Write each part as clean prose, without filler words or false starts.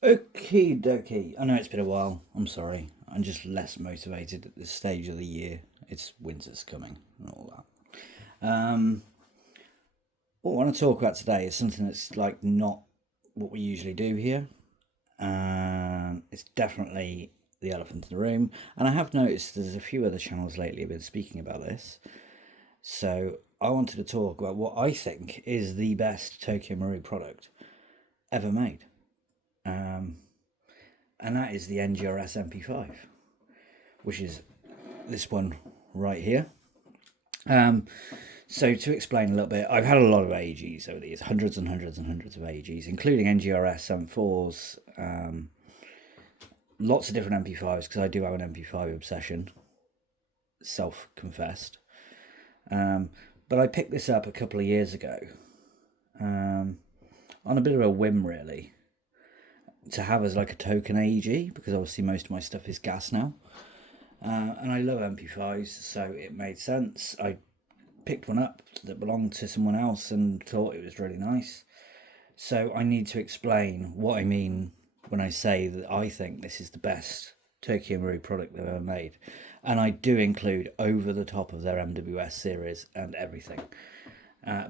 Okie dokie. I know it's been a while. I'm sorry. I'm just less motivated at this stage of the year. It's winter's coming and all that. What I want to talk about today is something that's like not what we usually do here. It's definitely the elephant in the room. And I have noticed there's a few other channels lately have been speaking about this. So I wanted to talk about what I think is the best Tokyo Marui product ever made. Um, and that is the NGRS MP5, which is this one right here. Um, so to explain a little bit, I've had a lot of AEGs over the years, hundreds and hundreds and hundreds of AEGs, including NGRS M4s, lots of different MP5s because I do have an MP5 obsession, self-confessed. But I picked this up a couple of years ago on a bit of a whim, really, to have as like a token AEG because obviously most of my stuff is gas now. And I love MP5s, so it made sense. I picked one up that belonged to someone else and thought it was really nice. So I need to explain what I mean when I say that I think this is the best Tokyo Marui product they've ever made. And I do include over the top of their MWS series and everything.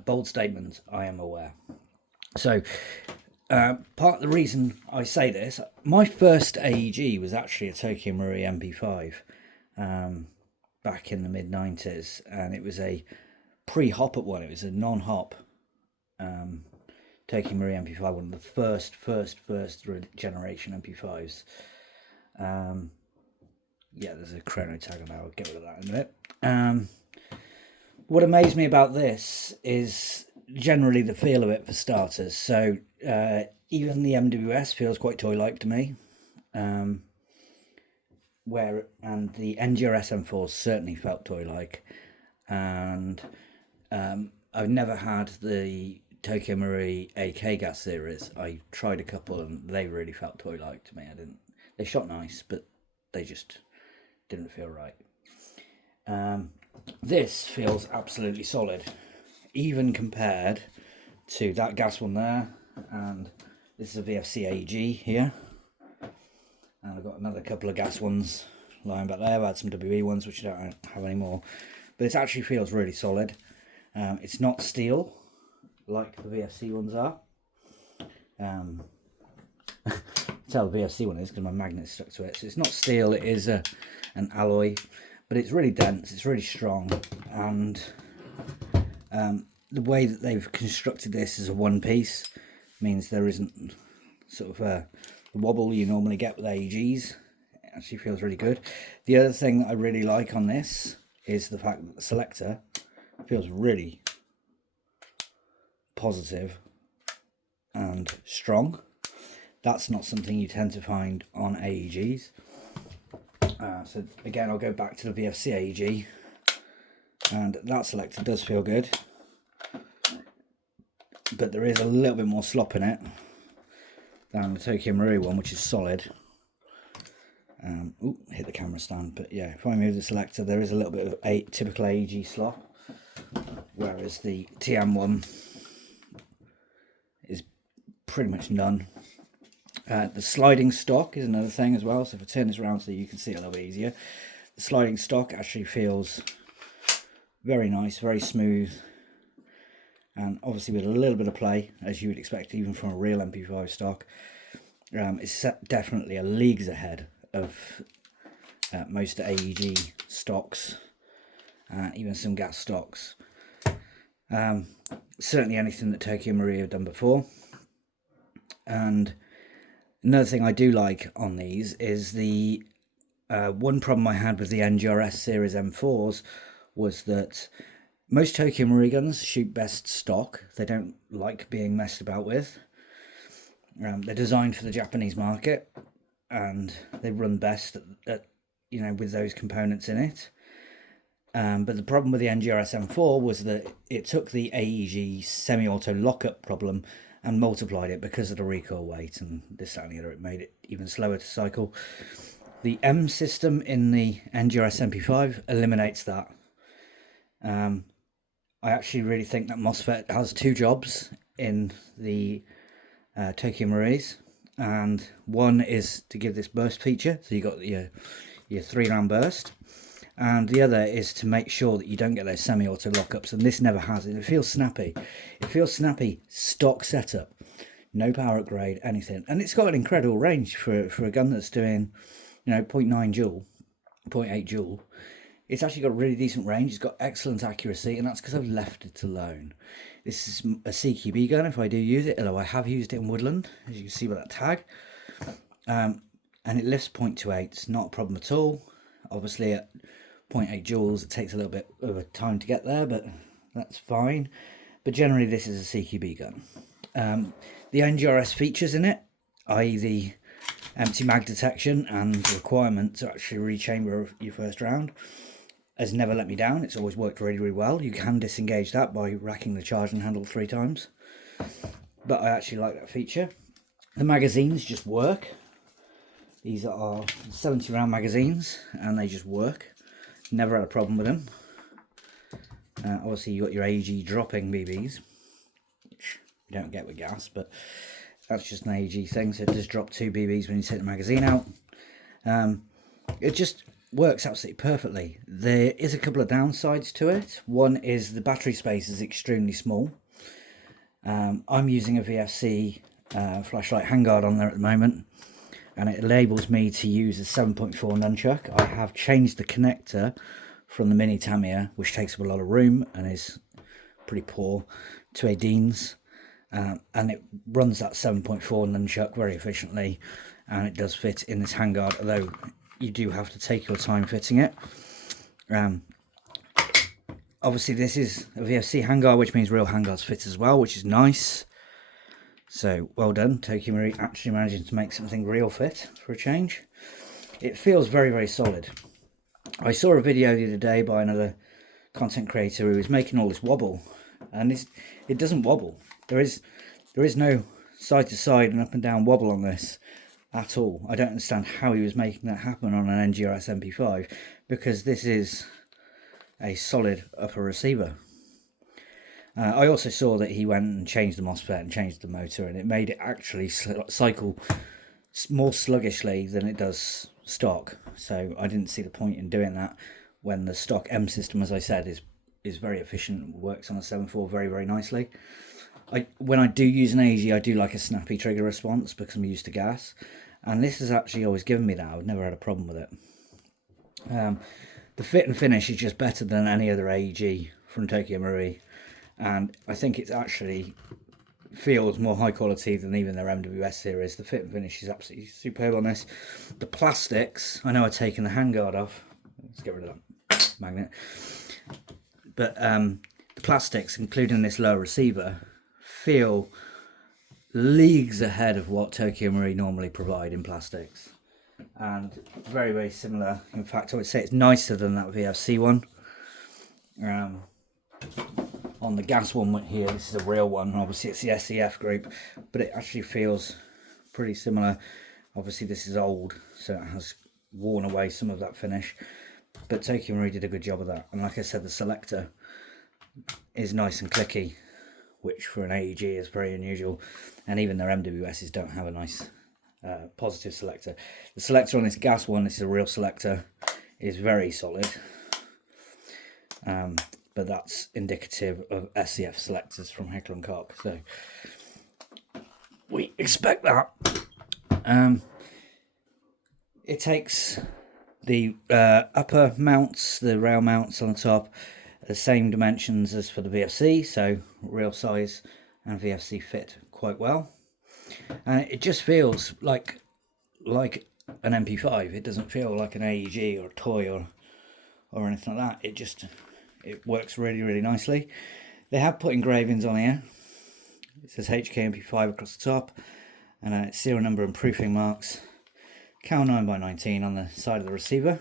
Bold statement, I am aware. So part of the reason I say this, my first AEG was actually a Tokyo Marui MP5 back in the mid 90s, and it was a pre-hop at one. It was a non-hop Tokyo Marui MP5, one of the first generation MP5s. Yeah, there's a chrono tag on that. I'll get rid of that in a minute. What amazed me about this is generally the feel of it for starters. So even the MWS feels quite toy-like to me. And the NGRS M4s certainly felt toy-like. And I've never had the Tokyo Marui AK gas series. I tried a couple and they really felt toy-like to me. They shot nice, but they just didn't feel right. This feels absolutely solid, even compared to that gas one there, and this is a VFC AG here, and I've got another couple of gas ones lying back there. I've had some WE ones which I don't have anymore, but it actually feels really solid. It's not steel like the VFC ones are. Tell the VFC one is because my magnet's stuck to it. So it's not steel, it is an alloy, but it's really dense, it's really strong, and the way that they've constructed this as a one piece means there isn't sort of the wobble you normally get with AEGs. It actually feels really good. The other thing I really like on this is the fact that the selector feels really positive and strong. That's not something you tend to find on AEGs. So again, I'll go back to the VFC AEG, and that selector does feel good, but there is a little bit more slop in it than the Tokyo Marui one, which is solid. Hit the camera stand, but yeah, if I move the selector, there is a little bit of a typical AEG slop, whereas the TM one is pretty much none. The sliding stock is another thing as well, so if I turn this around so you can see it a little bit easier, the sliding stock actually feels very nice, very smooth, and obviously with a little bit of play, as you would expect even from a real MP5 stock. It's definitely a leagues ahead of most AEG stocks, even some gas stocks. Certainly anything that Tokyo Marui have done before. And another thing I do like on these is the one problem I had with the NGRS series M4s was that most Tokyo Marui guns shoot best stock. They don't like being messed about with. They're designed for the Japanese market, and they run best at with those components in it. But the problem with the NGRS M4 was that it took the AEG semi-auto lockup problem and multiplied it because of the recoil weight and this, that, and the other. It made it even slower to cycle. The M system in the NGRS MP5 eliminates that. I actually really think that MOSFET has two jobs in the Tokyo Maruis, and one is to give this burst feature, so you got your 3-round burst, and the other is to make sure that you don't get those semi-auto lockups, and this never has it. It feels snappy. It feels snappy, stock setup, no power upgrade, anything, and it's got an incredible range for a gun that's doing, 0.9 joule, 0.8 joule. It's actually got really decent range. It's got excellent accuracy, and that's because I've left it alone. This is a CQB gun if I do use it, although I have used it in woodland, as you can see by that tag. And it lifts 0.28. It's not a problem at all. Obviously at 0.8 joules it takes a little bit of a time to get there, but that's fine. But generally this is a CQB gun. The NGRS features in it, i.e. the empty mag detection and the requirement to actually rechamber your first round, has never let me down. It's always worked really, really well. You can disengage that by racking the charging handle 3 times, but I actually like that feature. The magazines just work. These are 70 round magazines and they just work. Never had a problem with them. Obviously you got your AG dropping BBs, which you don't get with gas, but that's just an AG thing, so it does drop 2 BBs when you take the magazine out. It just works absolutely perfectly. There is a couple of downsides to it. One is the battery space is extremely small. I'm using a VFC flashlight handguard on there at the moment, and it enables me to use a 7.4 nunchuck. I have changed the connector from the mini Tamiya, which takes up a lot of room and is pretty poor, to a Dean's, and it runs that 7.4 nunchuck very efficiently, and it does fit in this handguard, although you do have to take your time fitting it. Obviously this is a VFC handguard, which means real handguards fit as well, which is nice. So well done, Tokyo Marui, actually managing to make something real fit for a change. It feels very, very solid. I saw a video the other day by another content creator who was making all this wobble, and it doesn't wobble. There is no side to side and up and down wobble on this at all. I don't understand how he was making that happen on an NGRS MP5, because this is a solid upper receiver. I also saw that he went and changed the MOSFET and changed the motor, and it made it actually cycle more sluggishly than it does stock. So I didn't see the point in doing that when the stock M system, as I said, is very efficient, works on a 7.4 very, very nicely. When I do use an AG, I do like a snappy trigger response because I'm used to gas, and this has actually always given me that. I've never had a problem with it. The fit and finish is just better than any other AEG from Tokyo Marui, and I think it actually feels more high quality than even their MWS series. The fit and finish is absolutely superb on this. The plastics, I know I've taken the handguard off. Let's get rid of that magnet. But the plastics, including this lower receiver, feel leagues ahead of what Tokyo Marui normally provide in plastics, and very, very similar. In fact, I would say it's nicer than that VFC one. On the gas one here, this is a real one. Obviously it's the SEF group, but it actually feels pretty similar. Obviously this is old, so it has worn away some of that finish, but Tokyo Marui did a good job of that. And like I said, the selector is nice and clicky, which for an AEG is very unusual, and even their MWSs don't have a nice positive selector. The selector on this gas one, this is a real selector, is very solid, but that's indicative of SEF selectors from Heckler & Koch, so we expect that. It takes the upper mounts, the rail mounts on the top, the same dimensions as for the VFC, so real size and VFC fit quite well, and it just feels like an MP5. It doesn't feel like an AEG or a toy or anything like that. It works really, really nicely. They have put engravings on here. It says HKMP5 across the top, and serial number and proofing marks, Cal 9x19 on the side of the receiver.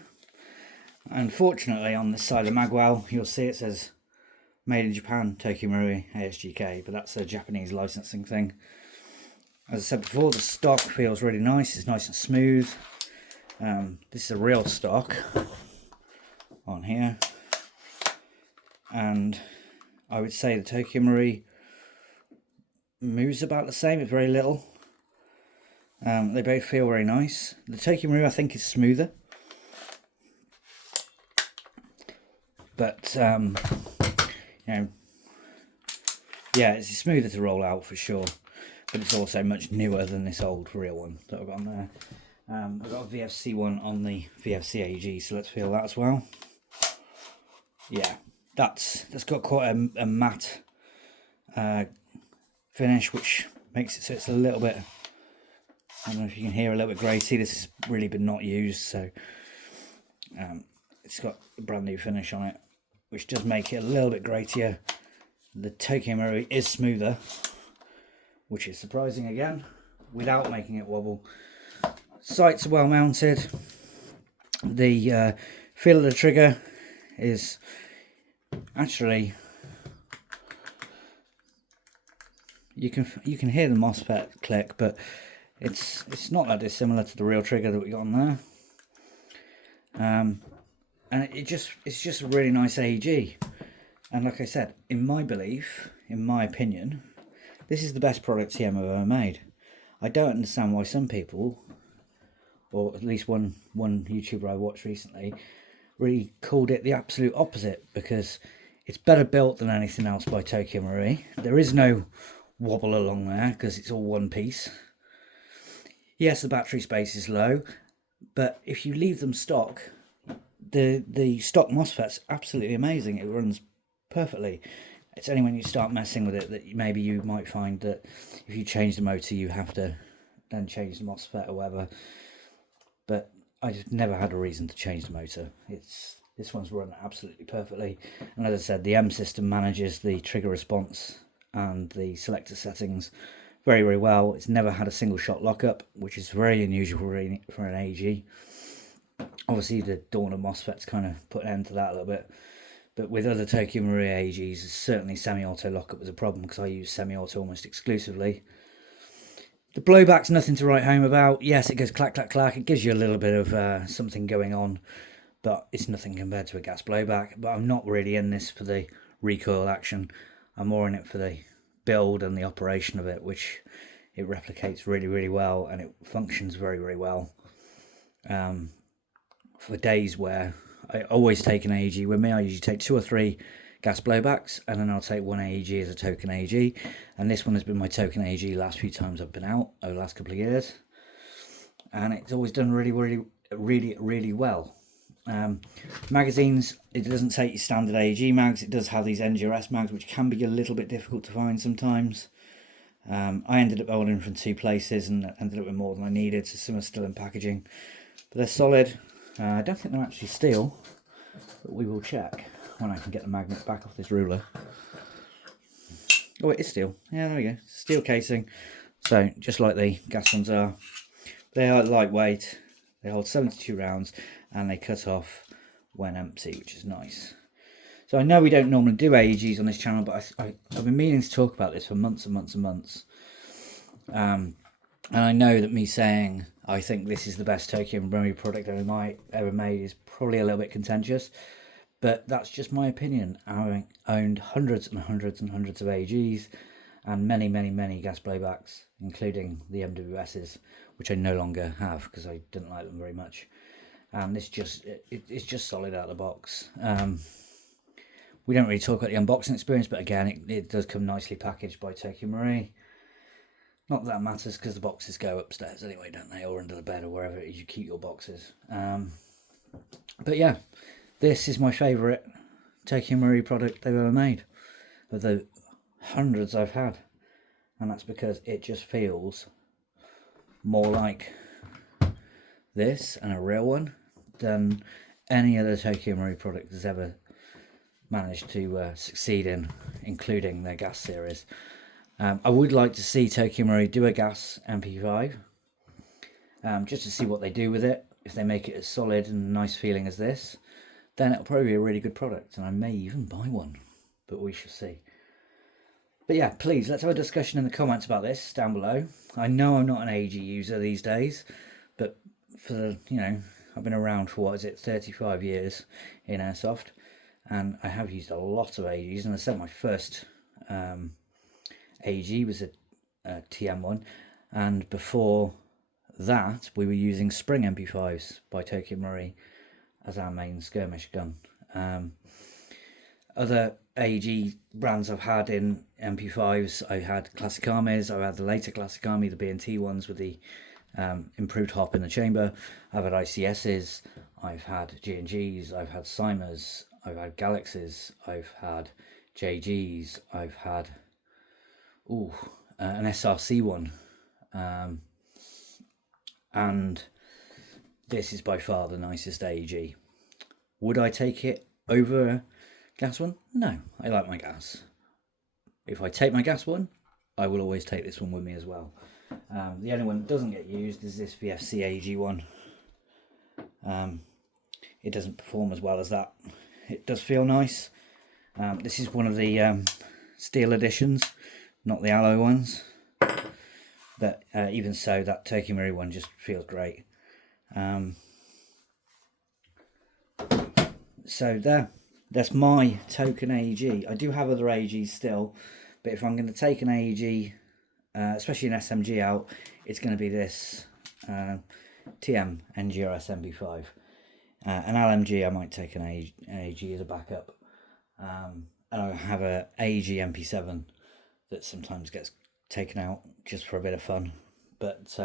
Unfortunately, on this side of the magwell, you'll see it says Made in Japan, Tokyo Marui, ASGK, but that's a Japanese licensing thing. As I said before, the stock feels really nice. It's nice and smooth. This is a real stock on here, and I would say the Tokyo Marui moves about the same. It's very little. They both feel very nice. The Tokyo Marui I think is smoother, but you know, yeah, it's smoother to roll out for sure. But it's also much newer than this old real one that I've got on there. I've got a VFC one on the VFC AG, so let's feel that as well. Yeah, that's got quite a matte finish, which makes it so it's a little bit, I don't know if you can hear, a little bit grey. See, this has really been not used, so it's got a brand new finish on it, which does make it a little bit graitier. The Tokyo Marui is smoother, which is surprising again, without making it wobble. Sights are well mounted. The feel of the trigger is actually, you can hear the MOSFET click, but it's not that dissimilar to the real trigger that we got on there. And it's just a really nice AEG. And like I said, in my belief, in my opinion, this is the best product TM have ever made. I don't understand why some people, or at least one YouTuber I watched recently, really called it the absolute opposite, because it's better built than anything else by Tokyo Marui. There is no wobble along there because it's all one piece. Yes, the battery space is low, but if you leave them stock, the stock MOSFET's absolutely amazing. It runs perfectly. It's only when you start messing with it that maybe you might find that if you change the motor you have to then change the MOSFET or whatever. But I just never had a reason to change the motor. This one's run absolutely perfectly, and as I said, the M system manages the trigger response and the selector settings very, very well. It's never had a single shot lockup, which is very unusual for an AG. Obviously the Dorner MOSFET's kind of put an end to that a little bit, but with other Tokyo Marui AGs, certainly semi-auto lockup was a problem, because I use semi-auto almost exclusively. The blowback's nothing to write home about. Yes, it goes clack, clack, clack. It gives you a little bit of something going on, but it's nothing compared to a gas blowback. But I'm not really in this for the recoil action. I'm more in it for the build and the operation of it, which it replicates really, really well, and it functions very, very well. For days where I always take an AEG with me, I usually take 2 or 3 gas blowbacks, and then I'll take one AEG as a token AEG, and this one has been my token AEG last few times I've been out over the last couple of years, and it's always done really, really, really, really well. Magazines, it doesn't take your standard AEG mags. It does have these NGRS mags, which can be a little bit difficult to find sometimes. I ended up ordering from 2 places and ended up with more than I needed, so some are still in packaging, but they're solid. I don't think they're actually steel, but we will check when I can get the magnet back off this ruler. Oh, it is steel. Yeah, there we go. Steel casing. So, just like the gas ones are. They are lightweight. They hold 72 rounds, and they cut off when empty, which is nice. So I know we don't normally do AEGs on this channel, but I've been meaning to talk about this for months and months and months. And I know that me saying I think this is the best Tokyo Marui product ever made is probably a little bit contentious, but that's just my opinion. I owned hundreds and hundreds and hundreds of AEGs and many, many, many gas blowbacks, including the MWSs, which I no longer have because I didn't like them very much. And it's just solid out of the box. We don't really talk about the unboxing experience, but again, it does come nicely packaged by Tokyo Marui. Not that matters, because the boxes go upstairs anyway, don't they? Or under the bed, or wherever it is you keep your boxes. But yeah, this is my favourite Tokyo Marui product they've ever made, of the hundreds I've had. And that's because it just feels more like this, and a real one, than any other Tokyo Marui product has ever managed to succeed in, including their gas series. I would like to see Tokyo Marui do a gas MP5, just to see what they do with it. If they make it as solid and nice feeling as this, then it'll probably be a really good product, and I may even buy one, but we shall see. But yeah, please, let's have a discussion in the comments about this down below. I know I'm not an AEG user these days, but for the, I've been around for, 35 years in airsoft, and I have used a lot of AEGs, and I said my first AEG was a TM one, and before that, we were using Spring MP5s by Tokyo Marui as our main skirmish gun. Other AEG brands I've had in MP5s, I had Classic Armies, I've had the later Classic Army, the B&T ones with the improved hop in the chamber. I've had ICSs, I've had G&Gs, I've had Simers, I've had Galaxies, I've had JGs, I've had an SRC one, and this is by far the nicest AEG. Would I take it over a gas one? No, I like my gas. If I take my gas one, I will always take this one with me as well. The only one that doesn't get used is this VFC AEG one. It doesn't perform as well as that. It does feel nice. This is one of the steel editions, not the alloy ones. But even so, that Tokyo Marui one just feels great. So that's my token AEG. I do have other AEGs still, but if I'm going to take an AEG, especially an SMG out, it's going to be this TM NGRS MP5. An LMG, I might take an AEG as a backup. And I have a AEG MP7 that sometimes gets taken out just for a bit of fun. But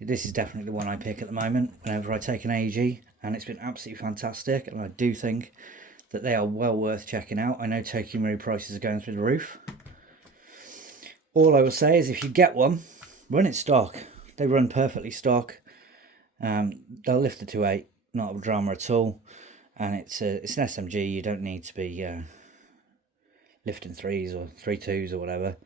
this is definitely the one I pick at the moment whenever I take an AEG, and it's been absolutely fantastic, and I do think that they are well worth checking out. I know Tokyo Marui prices are going through the roof. All I will say is if you get one, run it stock. They run perfectly stock. They'll lift the 2.8, not a drama at all, and it's an SMG. You don't need to be lifting 3s or 3.2s or whatever.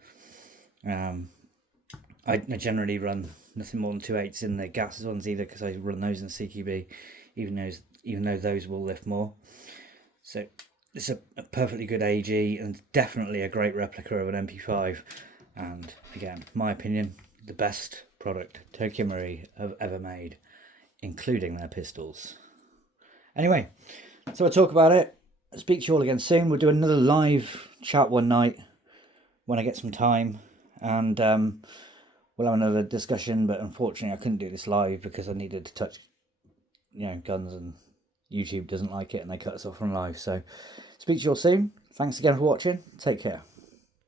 I generally run nothing more than 2.8s in the gases ones either, because I run those in CQB, even though those will lift more. So it's a perfectly good AEG and definitely a great replica of an MP5. And again, my opinion, the best product Tokyo Marui have ever made, including their pistols. Anyway, so I'll talk about it. I'll speak to you all again soon. We'll do another live chat one night when I get some time, and we'll have another discussion. But unfortunately, I couldn't do this live because I needed to touch, guns, and YouTube doesn't like it, and they cut us off from live. So, speak to you all soon. Thanks again for watching. Take care.